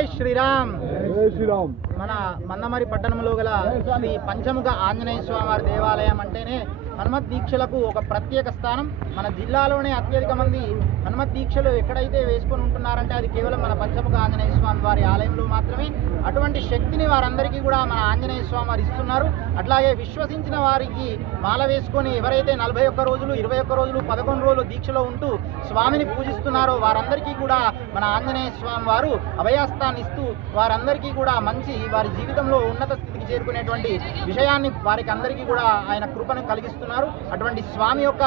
జై శ్రీరామ్. జై శ్రీరామ్. మన మందమరి పట్టణంలో గల శ్రీ పంచముఖ ఆంజనేయ స్వామి వారి దేవాలయం అంటేనే హనుమత్ దీక్షలకు ఒక ప్రత్యేక స్థానం. మన జిల్లాలోనే అత్యధిక మంది హనుమత్ దీక్షలు ఎక్కడైతే వేసుకొని ఉంటున్నారంటే అది కేవలం మన పంచముఖ ఆంజనేయ స్వామి వారి ఆలయంలో మాత్రమే. అటువంటి శక్తిని వారందరికీ కూడా మన ఆంజనేయ స్వామి వారు ఇస్తున్నారు. అట్లాగే విశ్వసించిన వారికి మాల వేసుకొని ఎవరైతే 41 రోజులు 21 రోజులు 11 రోజులు దీక్షలో ఉంటూ స్వామిని పూజిస్తున్నారో వారందరికీ కూడా మన ఆంజనేయ స్వామి వారు అభయాస్తాన్ని ఇస్తూ వారందరికీ కూడా మంచి వారి జీవితంలో ఉన్నత స్థితికి చేరుకునేటువంటి విషయాన్ని వారికి అందరికీ కూడా ఆయన కృపను కలిగిస్తున్నారు. అటువంటి స్వామి యొక్క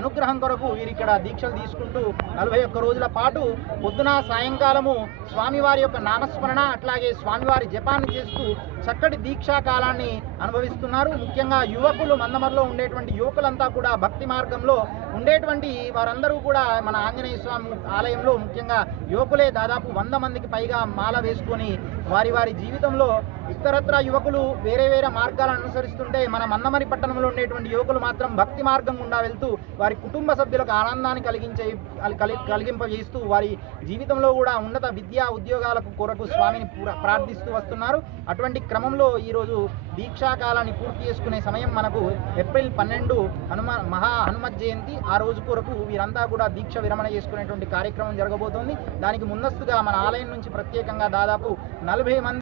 అనుగ్రహం కొరకు వీరు ఇక్కడ దీక్షలు తీసుకుంటూ 41 రోజుల పాటు పొద్దున సాయంకాలము స్వామివారి యొక్క నామస్మరణ అట్లాగే స్వామివారి జపాన్ని చేస్తూ చక్కటి దీక్షా కాలాన్ని అనుభవిస్తున్నారు. ముఖ్యంగా యువకులు మందమరిలో ఉండేటువంటి యువకులంతా కూడా భక్తి మార్గంలో ఉండేటువంటి వారందరూ కూడా మన ఆంజనేయ స్వామి ఆలయంలో ముఖ్యంగా యువకులే దాదాపు 100 మందికి పైగా మాల వేసుకొని వారి వారి జీవితంలో ఇతరత్ర యువకులు వేరే వేరే మార్గాలను అనుసరిస్తుంటే మన మందమరి పట్టణంలో ఉండేటువంటి యువకులు మాత్రం భక్తి మార్గం గుండా వెళ్తూ వారి కుటుంబ సభ్యులకు ఆనందాన్ని కలిగింపజేస్తూ వారి జీవితంలో కూడా ఉన్నత విద్యా ఉద్యోగాలకు కొరకు స్వామిని ప్రార్థిస్తూ వస్తున్నారు. అటువంటి క్రమంలో ఈరోజు దీక్షాకాలాన్ని పూర్తి చేసుకునే సమయం మనకు ఏప్రిల్ 12 మహా హనుమత్ జయంతి. ఆ రోజు కొరకు వీరంతా కూడా దీక్ష విరమణ చేసుకునేటువంటి కార్యక్రమం జరగబోతోంది. దానికి ముందస్తుగా మన ఆలయం నుంచి ప్రత్యేకంగా దాదాపు 40 మంది